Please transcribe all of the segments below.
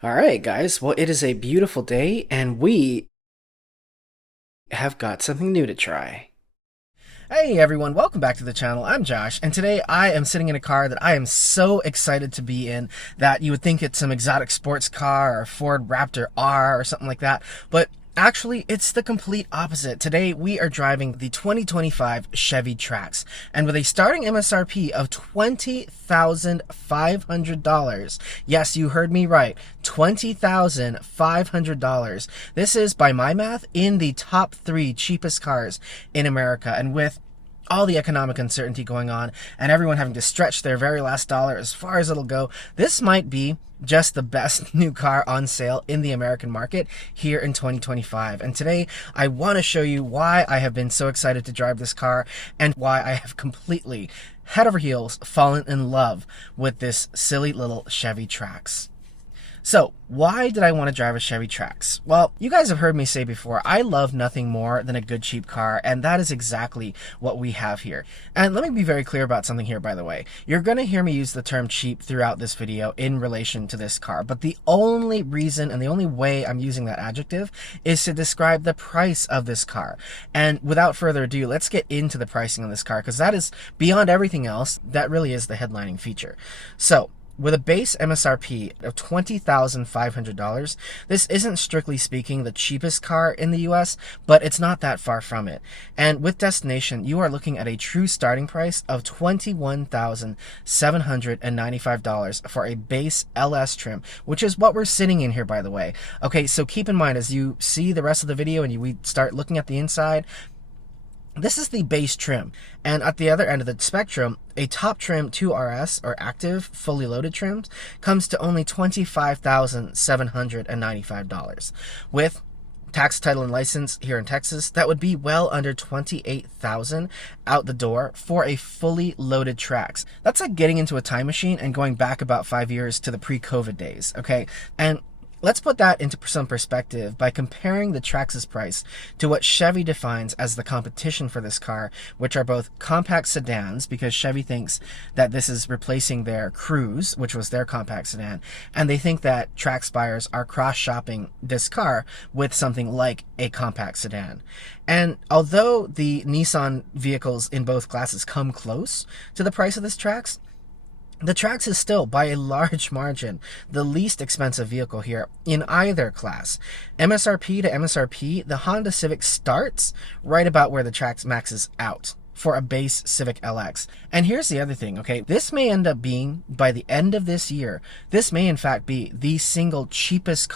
All right, guys. Well, it is a beautiful day, and we have got something new to try. Hey everyone, welcome back to the channel. I'm Josh, and today I am sitting in a car that I am so excited to be in that you would think it's some exotic sports car or Ford Raptor R or something like that, but actually it's the complete opposite. Today we are driving the 2025 Chevy Trax, and with a starting MSRP of $20,500. Yes, you heard me right, $20,500. This is, by my math, in the top 3 cheapest cars in America, and with all the economic uncertainty going on and everyone having to stretch their very last dollar as far as it'll go, this might be just the best new car on sale in the American market here in 2025. And today I want to show you why I have been so excited to drive this car and why I have completely head over heels fallen in love with this silly little Chevy Trax. So, why did I want to drive a Chevy Trax? Well, you guys have heard me say before, I love nothing more than a good cheap car, and that is exactly what we have here. And let me be very clear about something here, by the way. You're going to hear me use the term cheap throughout this video in relation to this car, but the only reason and the only way I'm using that adjective is to describe the price of this car. And without further ado, let's get into the pricing of this car, because that is, beyond everything else, that really is the headlining feature. So, with a base MSRP of $20,500, this isn't strictly speaking the cheapest car in the US, but it's not that far from it. And with destination, you are looking at a true starting price of $21,795 for a base LS trim, which is what we're sitting in here, by the way. Okay, so keep in mind as you see the rest of the video and we start looking at the inside, this is the base trim, and at the other end of the spectrum, a top trim 2RS or active fully loaded trims comes to only $25,795. With tax, title, and license here in Texas, that would be well under $28,000 out the door for a fully loaded Trax. That's like getting into a time machine and going back about 5 years to the pre-COVID days, okay? And let's put that into some perspective by comparing the Trax's price to what Chevy defines as the competition for this car, which are both compact sedans, because Chevy thinks that this is replacing their Cruze, which was their compact sedan, and they think that Trax buyers are cross-shopping this car with something like a compact sedan. And although the Nissan vehicles in both classes come close to the price of this Trax, the Trax is still, by a large margin, the least expensive vehicle here in either class. MSRP to MSRP, the Honda Civic starts right about where the Trax maxes out for a base Civic LX. And here's the other thing, okay? This may end up being, by the end of this year, this may in fact be the single cheapest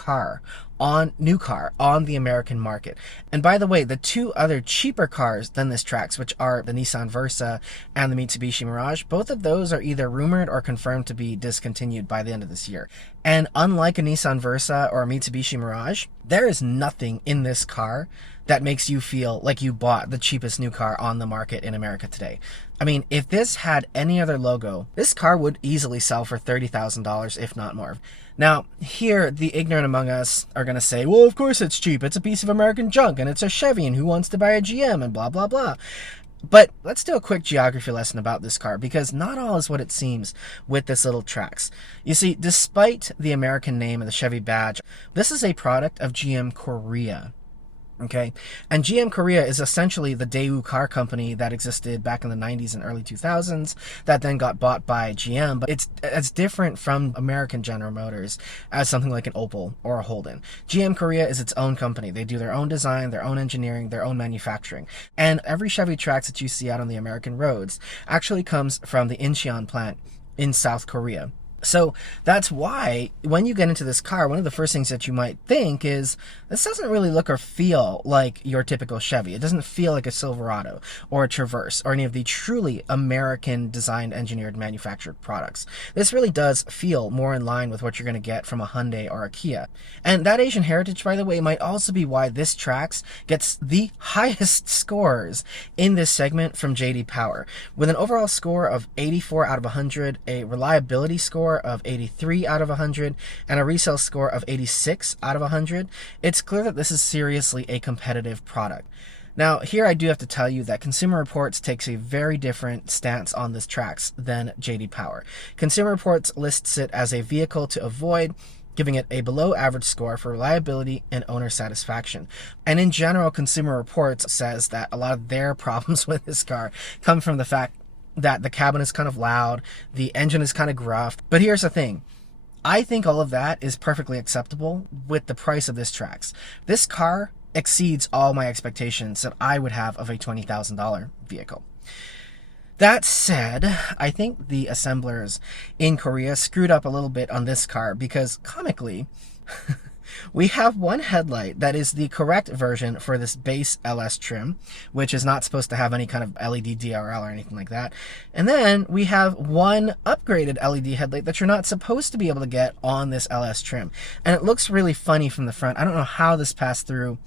new car on the American market. And by the way, the two other cheaper cars than this Trax, which are the Nissan Versa and the Mitsubishi Mirage, both of those are either rumored or confirmed to be discontinued by the end of this year. And unlike a Nissan Versa or a Mitsubishi Mirage, there is nothing in this car that makes you feel like you bought the cheapest new car on the market in America today. I mean, if this had any other logo, this car would easily sell for $30,000, if not more. Now, here, the ignorant among us are going to say, well, of course it's cheap. It's a piece of American junk, and it's a Chevy, and who wants to buy a GM, and blah, blah, blah. But let's do a quick geography lesson about this car, because not all is what it seems with this little Trax. You see, despite the American name and the Chevy badge, this is a product of GM Korea. Okay, and GM Korea is essentially the Daewoo car company that existed back in the 90s and early 2000s that then got bought by GM, but it's different from American General Motors as something like an Opel or a Holden. GM Korea is its own company. They do their own design, their own engineering, their own manufacturing. And every Chevy Trax that you see out on the American roads actually comes from the Incheon plant in South Korea. So that's why when you get into this car, one of the first things that you might think is, this doesn't really look or feel like your typical Chevy. It doesn't feel like a Silverado or a Traverse or any of the truly American designed, engineered, manufactured products. This really does feel more in line with what you're going to get from a Hyundai or a Kia. And that Asian heritage, by the way, might also be why this Trax gets the highest scores in this segment from J.D. Power. With an overall score of 84 out of 100, a reliability score of 83 out of 100, and a resale score of 86 out of 100, it's clear that this is seriously a competitive product. Now, here I do have to tell you that Consumer Reports takes a very different stance on this Trax than J.D. Power. Consumer Reports lists it as a vehicle to avoid, giving it a below average score for reliability and owner satisfaction. And in general, Consumer Reports says that a lot of their problems with this car come from the fact that the cabin is kind of loud, the engine is kind of gruff. But here's the thing. I think all of that is perfectly acceptable with the price of this Trax. This car exceeds all my expectations that I would have of a $20,000 vehicle. That said, I think the assemblers in Korea screwed up a little bit on this car because, comically, we have one headlight that is the correct version for this base LS trim, which is not supposed to have any kind of LED DRL or anything like that. And then we have one upgraded LED headlight that you're not supposed to be able to get on this LS trim. And it looks really funny from the front. I don't know how this passed through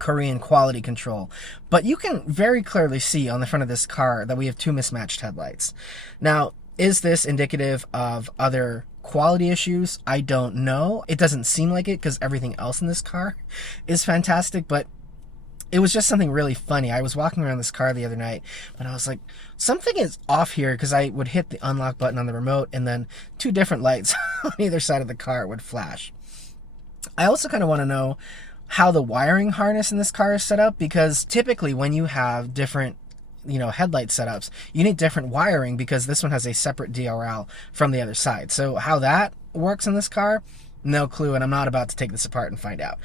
Korean quality control, but you can very clearly see on the front of this car that we have two mismatched headlights. Now, is this indicative of other quality issues? I don't know. It doesn't seem like it because everything else in this car is fantastic, but it was just something really funny. I was walking around this car the other night, but I was like, something is off here, because I would hit the unlock button on the remote and then two different lights on either side of the car would flash. I also kind of want to know how the wiring harness in this car is set up, because typically when you have different headlight setups, you need different wiring because this one has a separate DRL from the other side. So how that works in this car, no clue, and I'm not about to take this apart and find out.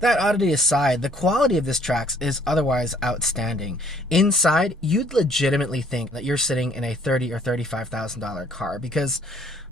That oddity aside, the quality of this Trax is otherwise outstanding. Inside, you'd legitimately think that you're sitting in a $30,000 or $35,000 car, because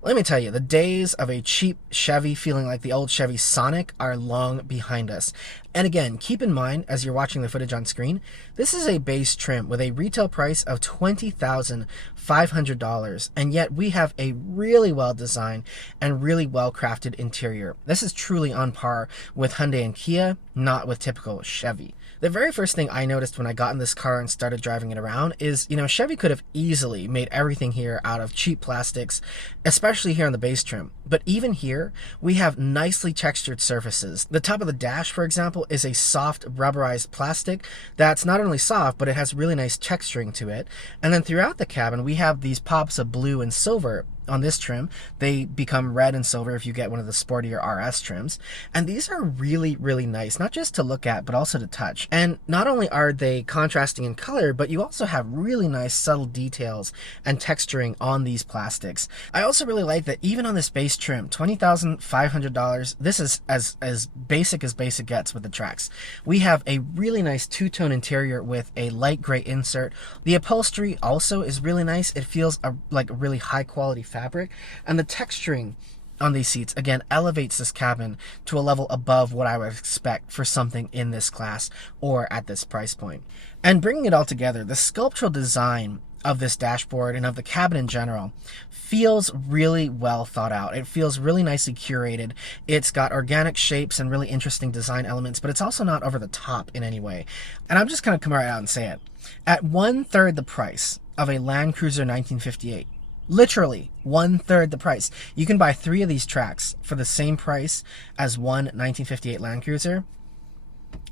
let me tell you, the days of a cheap Chevy feeling like the old Chevy Sonic are long behind us. And again, keep in mind, as you're watching the footage on screen, this is a base trim with a retail price of $20,500, and yet we have a really well-designed and really well-crafted interior. This is truly on par with Hyundai and Kia, not with typical Chevy. The very first thing I noticed when I got in this car and started driving it around is, Chevy could have easily made everything here out of cheap plastics, especially here on the base trim. But even here, we have nicely textured surfaces. The top of the dash, for example, is a soft rubberized plastic that's not only soft, but it has really nice texturing to it. And then throughout the cabin, we have these pops of blue and silver. On this trim, they become red and silver if you get one of the sportier RS trims. And these are really, really nice, not just to look at, but also to touch. And not only are they contrasting in color, but you also have really nice subtle details and texturing on these plastics. I also really like that even on this base trim, $20,500, this is as basic gets with the Trax. We have a really nice two-tone interior with a light gray insert. The upholstery also is really nice. It feels like a really high quality fabric, and the texturing on these seats again elevates this cabin to a level above what I would expect for something in this class or at this price point. And bringing it all together, the sculptural design of this dashboard and of the cabin in general feels really well thought out. It feels really nicely curated. It's got organic shapes and really interesting design elements, but it's also not over the top in any way. And I'm just going to come right out and say it. At 1/3 the price of a Land Cruiser 1958, literally 1/3 the price, you can buy 3 of these Trax for the same price as one 1958 Land Cruiser.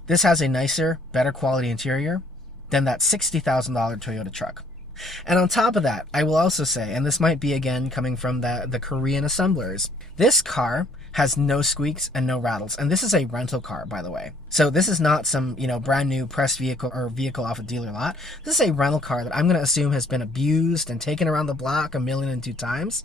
This has a nicer, better quality interior than that $60,000 Toyota truck. And on top of that, I will also say, and this might be again coming from the Korean assemblers, this car has no squeaks and no rattles. And this is a rental car, by the way. So this is not some, brand new press vehicle or vehicle off a dealer lot. This is a rental car that I'm going to assume has been abused and taken around the block 1,000,002 times.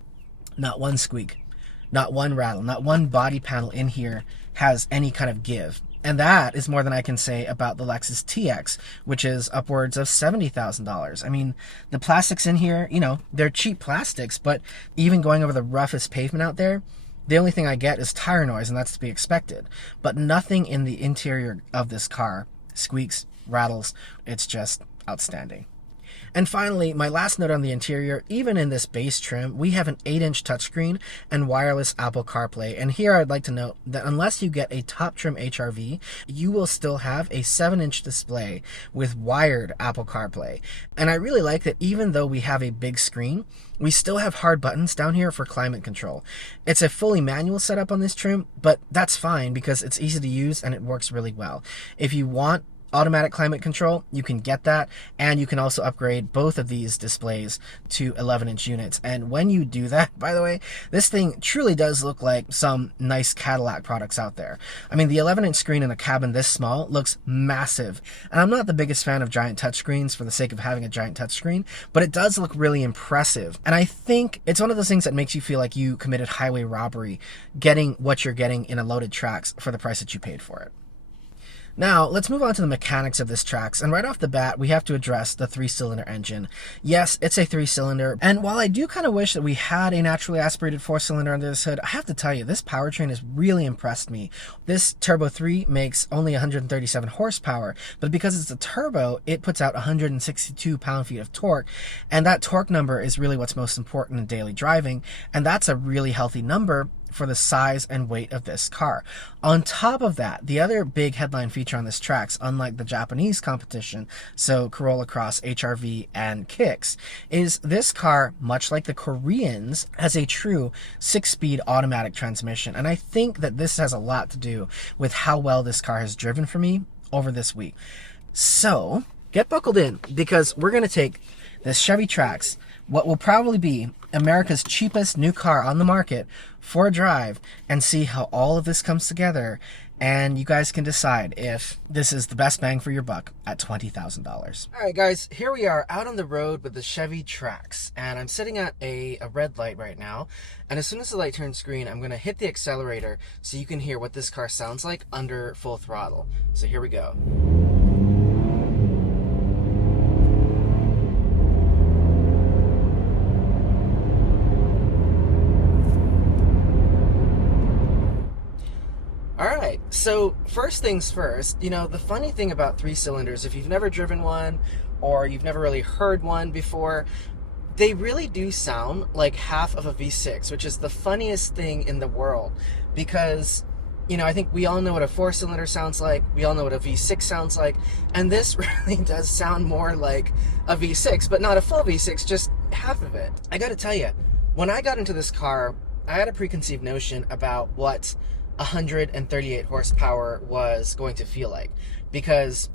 Not one squeak, not one rattle, not one body panel in here has any kind of give. And that is more than I can say about the Lexus TX, which is upwards of $70,000. I mean, the plastics in here, they're cheap plastics, but even going over the roughest pavement out there, the only thing I get is tire noise, and that's to be expected. But nothing in the interior of this car squeaks, rattles. It's just outstanding. And finally, my last note on the interior, even in this base trim, we have an 8-inch touchscreen and wireless Apple CarPlay. And here I'd like to note that unless you get a top trim HRV, you will still have a 7-inch display with wired Apple CarPlay. And I really like that even though we have a big screen, we still have hard buttons down here for climate control. It's a fully manual setup on this trim, but that's fine because it's easy to use and it works really well. If you want automatic climate control, you can get that, and you can also upgrade both of these displays to 11-inch units. And when you do that, by the way, this thing truly does look like some nice Cadillac products out there. I mean, the 11-inch screen in a cabin this small looks massive, and I'm not the biggest fan of giant touchscreens for the sake of having a giant touchscreen, but it does look really impressive. And I think it's one of those things that makes you feel like you committed highway robbery getting what you're getting in a loaded Trax for the price that you paid for it. Now, let's move on to the mechanics of this Trax, and right off the bat, we have to address the 3-cylinder engine. Yes, it's a 3-cylinder, and while I do kind of wish that we had a naturally aspirated 4-cylinder under this hood, I have to tell you, this powertrain has really impressed me. This Turbo 3 makes only 137 horsepower, but because it's a turbo, it puts out 162 pound-feet of torque, and that torque number is really what's most important in daily driving, and that's a really healthy number for the size and weight of this car. On top of that, the other big headline feature on this Trax, unlike the Japanese competition, so Corolla Cross, HR-V, and Kicks, is this car, much like the Koreans, has a true 6-speed automatic transmission. And I think that this has a lot to do with how well this car has driven for me over this week. So, get buckled in, because we're going to take this Chevy Trax, what will probably be America's cheapest new car on the market, for a drive and see how all of this comes together, and you guys can decide if this is the best bang for your buck at $20,000. All right, guys, here we are out on the road with the Chevy Trax, and I'm sitting at a red light right now, and as soon as the light turns green, I'm going to hit the accelerator so you can hear what this car sounds like under full throttle. So here we go. Alright, so first things first, you know, the funny thing about 3-cylinders, if you've never driven one or you've never really heard one before, they really do sound like half of a V6, which is the funniest thing in the world because, you know, I think we all know what a 4-cylinder sounds like, we all know what a V6 sounds like, and this really does sound more like a V6, but not a full V6, just half of it. I gotta tell you, when I got into this car, I had a preconceived notion about what 138 horsepower was going to feel like, because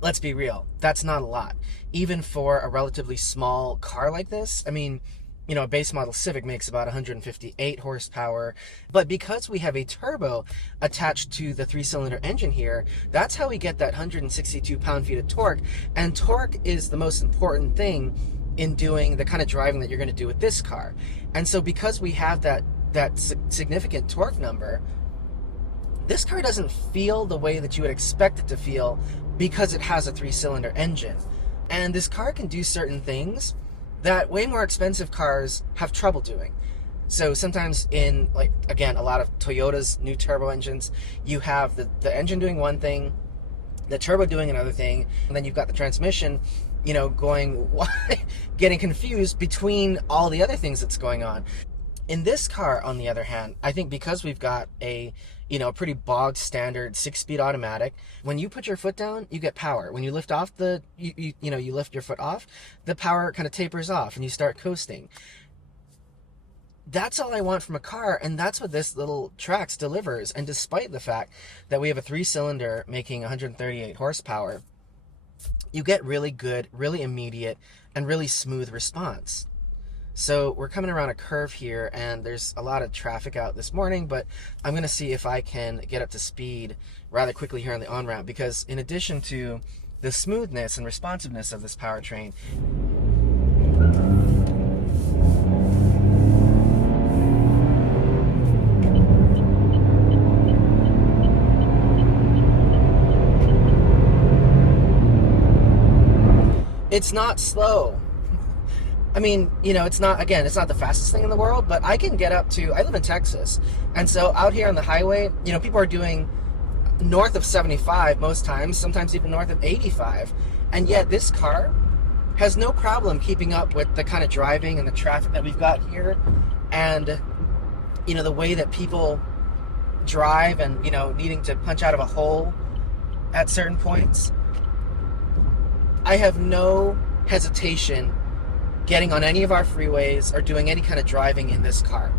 let's be real, that's not a lot even for a relatively small car like this. I mean, you know, a base model Civic makes about 158 horsepower, but because we have a turbo attached to the 3-cylinder engine here, that's how we get that 162 pound-feet of torque, and torque is the most important thing in doing the kind of driving that you're going to do with this car. And so because we have that significant torque number, this car doesn't feel the way that you would expect it to feel because it has a 3-cylinder engine. And this car can do certain things that way more expensive cars have trouble doing. So sometimes in, like, again, a lot of Toyota's new turbo engines, you have the engine doing one thing, the turbo doing another thing, and then you've got the transmission, you know, getting confused between all the other things that's going on. In this car, on the other hand, I think because we've got a, you know, pretty bog standard 6-speed automatic, when you put your foot down, you get power. When you lift off you lift your foot off, the power kind of tapers off and you start coasting. That's all I want from a car, and that's what this little Trax delivers. And despite the fact that we have a 3-cylinder making 138 horsepower, you get really good, really immediate, and really smooth response. So we're coming around a curve here, and there's a lot of traffic out this morning, but I'm going to see if I can get up to speed rather quickly here on the on-ramp, because in addition to the smoothness and responsiveness of this powertrain, it's not slow. I mean, you know, it's not the fastest thing in the world, but I can get up to, I live in Texas, and so out here on the highway, you know, people are doing north of 75 most times, sometimes even north of 85, and yet this car has no problem keeping up with the kind of driving and the traffic that we've got here, and, you know, the way that people drive and, you know, needing to punch out of a hole at certain points. I have no hesitation getting on any of our freeways or doing any kind of driving in this car.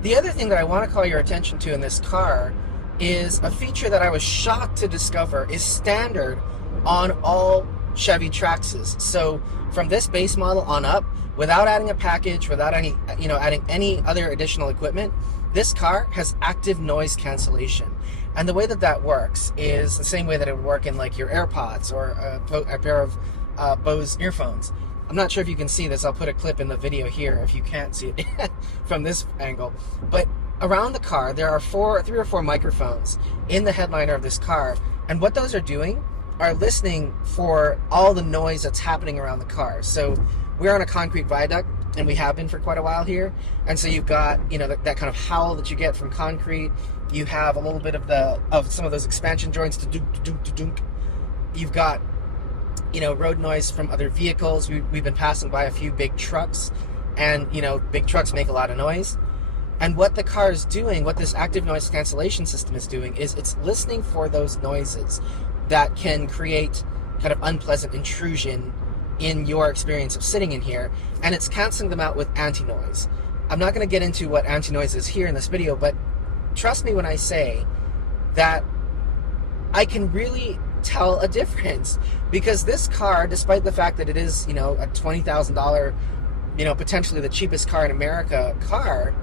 The other thing that I want to call your attention to in this car is a feature that I was shocked to discover is standard on all Chevy Traxes. So from this base model on up, without adding a package, without any, adding any other additional equipment, this car has active noise cancellation. And the way that that works is the same way that it would work in like your AirPods or a pair of Bose earphones. I'm not sure if you can see this. I'll put a clip in the video here if you can't see it from this angle. But around the car, there are three or four microphones in the headliner of this car. And what those are doing are listening for all the noise that's happening around the car. So we're on a concrete viaduct, and we have been for quite a while here. And so you've got, that kind of howl that you get from concrete. You have a little bit of some of those expansion joints to dunk. You've got, road noise from other vehicles. We've been passing by a few big trucks, and, big trucks make a lot of noise. And what the car is doing, what this active noise cancellation system is doing, is it's listening for those noises that can create kind of unpleasant intrusion in your experience of sitting in here, and it's canceling them out with anti-noise. I'm not going to get into what anti-noise is here in this video, but trust me when I say that I can really tell a difference, because this car, despite the fact that it is, a $20,000, potentially the cheapest car in America car,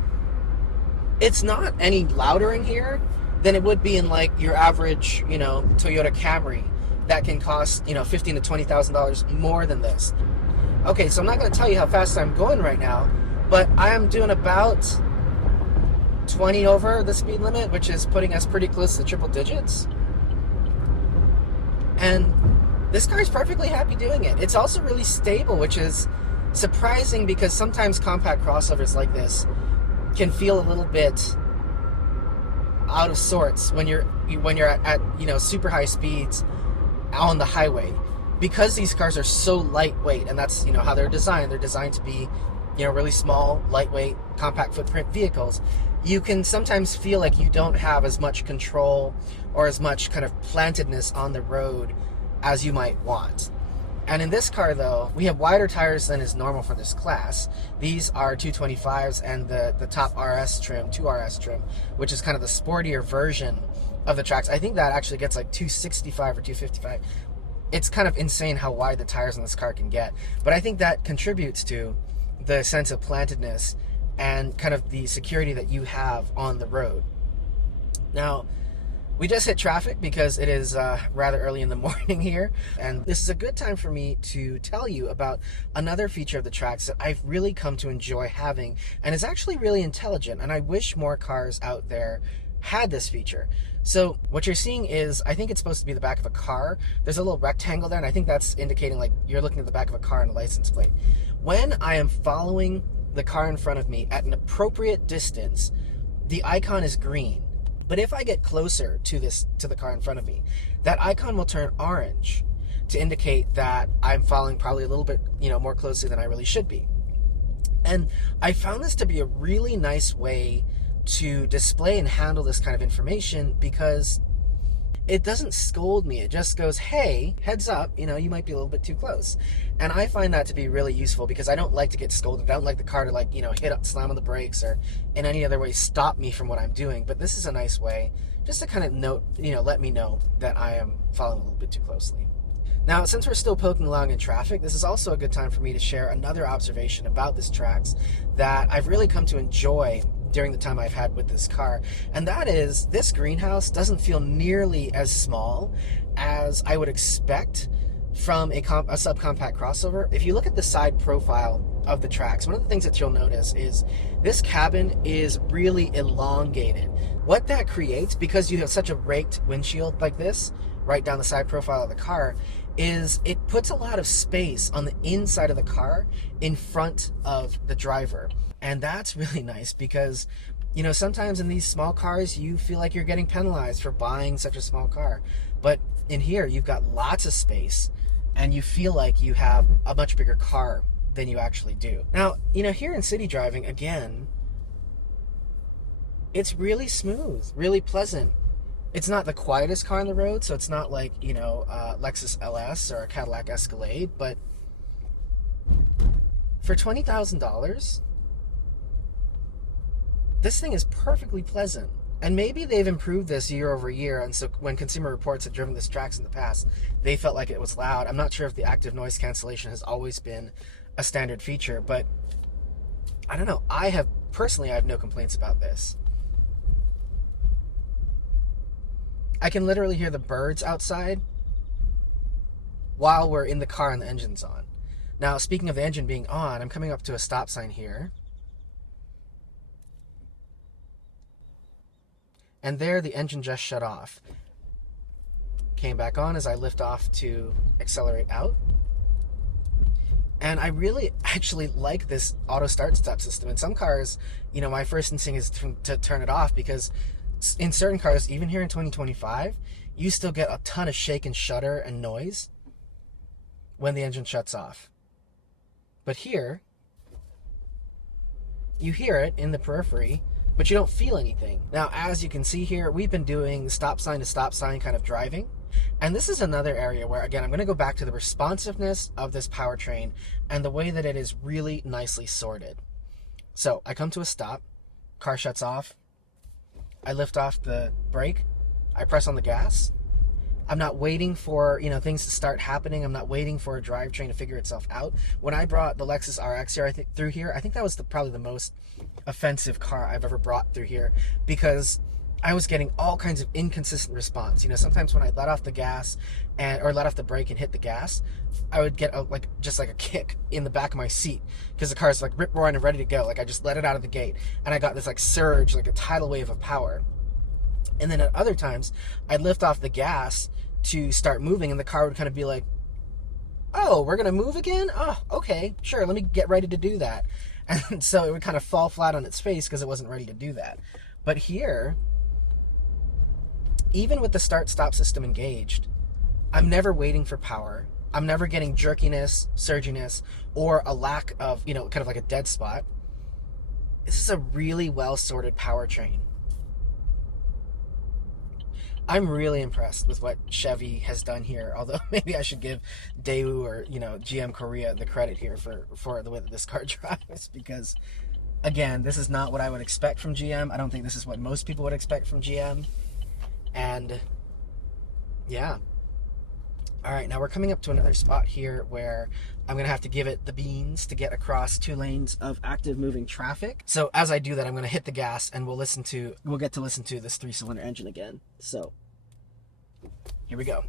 it's not any louder in here than it would be in like your average, Toyota Camry that can cost, $15,000 to $20,000 more than this. Okay, so I'm not going to tell you how fast I'm going right now, but I am doing about 20 over the speed limit, which is putting us pretty close to triple digits. And this car is perfectly happy doing it. It's also really stable, which is surprising because sometimes compact crossovers like this can feel a little bit out of sorts when you're at super high speeds on the highway, because these cars are so lightweight, and that's how they're designed. They're designed to be really small, lightweight, compact footprint vehicles. You can sometimes feel like you don't have as much control or as much kind of plantedness on the road as you might want. And in this car, though, we have wider tires than is normal for this class. These are 225s and the top RS trim, 2RS trim, which is kind of the sportier version of the Trax. I think that actually gets like 265 or 255. It's kind of insane how wide the tires on this car can get. But I think that contributes to the sense of plantedness and kind of the security that you have on the road. Now, we just hit traffic because it is rather early in the morning here, and this is a good time for me to tell you about another feature of the Trax that I've really come to enjoy having, and is actually really intelligent, and I wish more cars out there had this feature. So what you're seeing is, I think it's supposed to be the back of a car. There's a little rectangle there, and I think that's indicating like you're looking at the back of a car and a license plate. When I am following the car in front of me at an appropriate distance, the icon is green. But if I get closer to the car in front of me, that icon will turn orange to indicate that I'm following probably a little bit, more closely than I really should be. And I found this to be a really nice way to display and handle this kind of information, because it doesn't scold me. It just goes, hey, heads up, you might be a little bit too close. And I find that to be really useful, because I don't like to get scolded. I don't like the car to hit up, slam on the brakes, or in any other way stop me from what I'm doing. But this is a nice way just to kind of let me know that I am following a little bit too closely. Now, since we're still poking along in traffic, this is also a good time for me to share another observation about this Trax that I've really come to enjoy during the time I've had with this car, and that is this greenhouse doesn't feel nearly as small as I would expect from a subcompact crossover. If you look at the side profile of the Trax, one of the things that you'll notice is this cabin is really elongated. What that creates, because you have such a raked windshield like this right down the side profile of the car, is it puts a lot of space on the inside of the car in front of the driver. And that's really nice, because sometimes in these small cars you feel like you're getting penalized for buying such a small car, but in here you've got lots of space and you feel like you have a much bigger car than you actually do. Now, here in city driving, again, it's really smooth, really pleasant. It's not the quietest car on the road, so it's not like Lexus LS or a Cadillac Escalade, but for $20,000, this thing is perfectly pleasant. And maybe they've improved this year over year, and so when Consumer Reports had driven this Trax in the past, they felt like it was loud. I'm not sure if the active noise cancellation has always been a standard feature, but I don't know. I have no complaints about this. I can literally hear the birds outside while we're in the car and the engine's on. Now, speaking of the engine being on, I'm coming up to a stop sign here. And there, the engine just shut off. Came back on as I lift off to accelerate out. And I really actually like this auto start-stop system. In some cars, my first instinct is to turn it off, because in certain cars, even here in 2025, you still get a ton of shake and shudder and noise when the engine shuts off. But here, you hear it in the periphery, but you don't feel anything. Now, as you can see here, we've been doing stop sign to stop sign kind of driving. And this is another area where, again, I'm going to go back to the responsiveness of this powertrain and the way that it is really nicely sorted. So I come to a stop, car shuts off, I lift off the brake, I press on the gas. I'm not waiting for, things to start happening. I'm not waiting for a drivetrain to figure itself out. When I brought the Lexus RX here, through here, I think that was probably the most offensive car I've ever brought through here, because I was getting all kinds of inconsistent response. Sometimes when I let off the gas or let off the brake and hit the gas, I would get just like a kick in the back of my seat, because the car's like rip roaring and ready to go. Like I just let it out of the gate, and I got this like surge, like a tidal wave of power. And then at other times, I'd lift off the gas to start moving, and the car would kind of be like, oh, we're going to move again? Oh, okay, sure, let me get ready to do that. And so it would kind of fall flat on its face because it wasn't ready to do that. But here, even with the start-stop system engaged, I'm never waiting for power. I'm never getting jerkiness, surginess, or a lack of, kind of like a dead spot. This is a really well-sorted powertrain. I'm really impressed with what Chevy has done here, although maybe I should give Daewoo or, GM Korea the credit here for the way that this car drives, because, again, this is not what I would expect from GM. I don't think this is what most people would expect from GM. And, yeah. All right, now we're coming up to another spot here where I'm going to have to give it the beans to get across 2 lanes of active moving traffic. So as I do that, I'm going to hit the gas, and we'll get to listen to this 3-cylinder engine again. So here we go.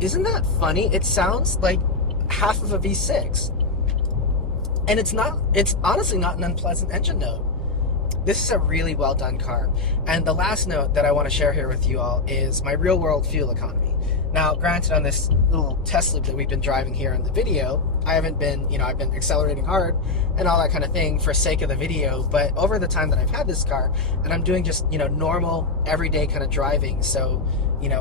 Isn't that funny? It sounds like half of a V6. And it's honestly not an unpleasant engine note. This is a really well done car. And the last note that I want to share here with you all is my real world fuel economy. Now, granted, on this little test loop that we've been driving here in the video, I haven't been, I've been accelerating hard and all that kind of thing for sake of the video. But over the time that I've had this car, and I'm doing just, normal, everyday kind of driving. So,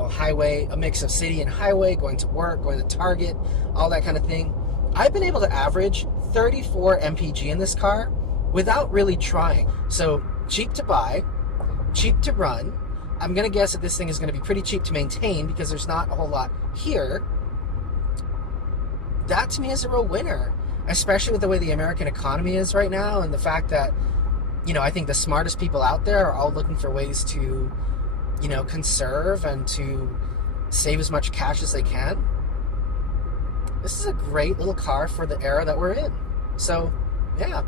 highway, a mix of city and highway, going to work, going to Target, all that kind of thing. I've been able to average 34 mpg in this car without really trying. So cheap to buy, cheap to run. I'm going to guess that this thing is going to be pretty cheap to maintain because there's not a whole lot here. That to me is a real winner, especially with the way the American economy is right now, and the fact that, I think the smartest people out there are all looking for ways to, conserve and to save as much cash as they can. This is a great little car for the era that we're in. So, yeah.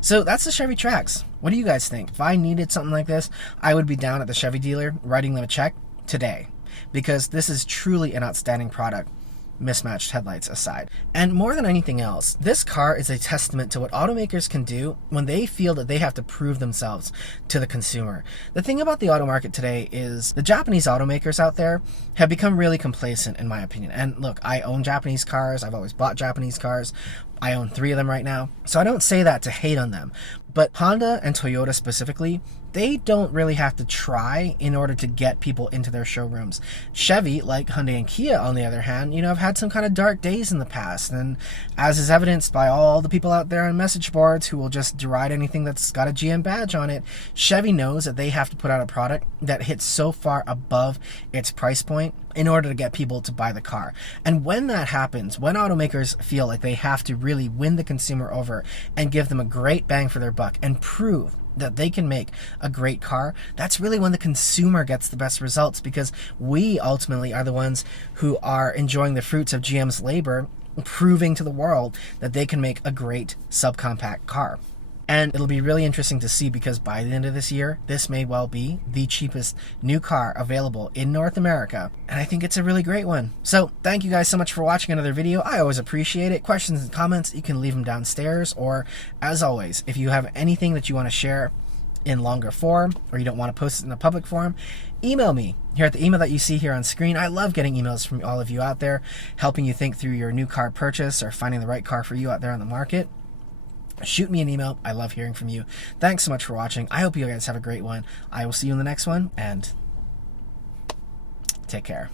So that's the Chevy Trax. What do you guys think? If I needed something like this, I would be down at the Chevy dealer writing them a check today, because this is truly an outstanding product, mismatched headlights aside. And more than anything else, this car is a testament to what automakers can do when they feel that they have to prove themselves to the consumer. The thing about the auto market today is the Japanese automakers out there have become really complacent, in my opinion. And look, I own Japanese cars. I've always bought Japanese cars. I own 3 of them right now. So I don't say that to hate on them. But Honda and Toyota specifically, they don't really have to try in order to get people into their showrooms. Chevy, like Hyundai and Kia, on the other hand, have had some kind of dark days in the past. And as is evidenced by all the people out there on message boards who will just deride anything that's got a GM badge on it, Chevy knows that they have to put out a product that hits so far above its price point in order to get people to buy the car. And when that happens, when automakers feel like they have to really win the consumer over and give them a great bang for their buck and prove that they can make a great car, that's really when the consumer gets the best results, because we ultimately are the ones who are enjoying the fruits of GM's labor, proving to the world that they can make a great subcompact car. And it'll be really interesting to see, because by the end of this year, this may well be the cheapest new car available in North America. And I think it's a really great one. So thank you guys so much for watching another video. I always appreciate it. Questions and comments, you can leave them downstairs. Or as always, if you have anything that you want to share in longer form, or you don't want to post it in a public forum, email me here at the email that you see here on screen. I love getting emails from all of you out there, helping you think through your new car purchase or finding the right car for you out there on the market. Shoot me an email. I love hearing from you. Thanks so much for watching. I hope you guys have a great one. I will see you in the next one, and take care.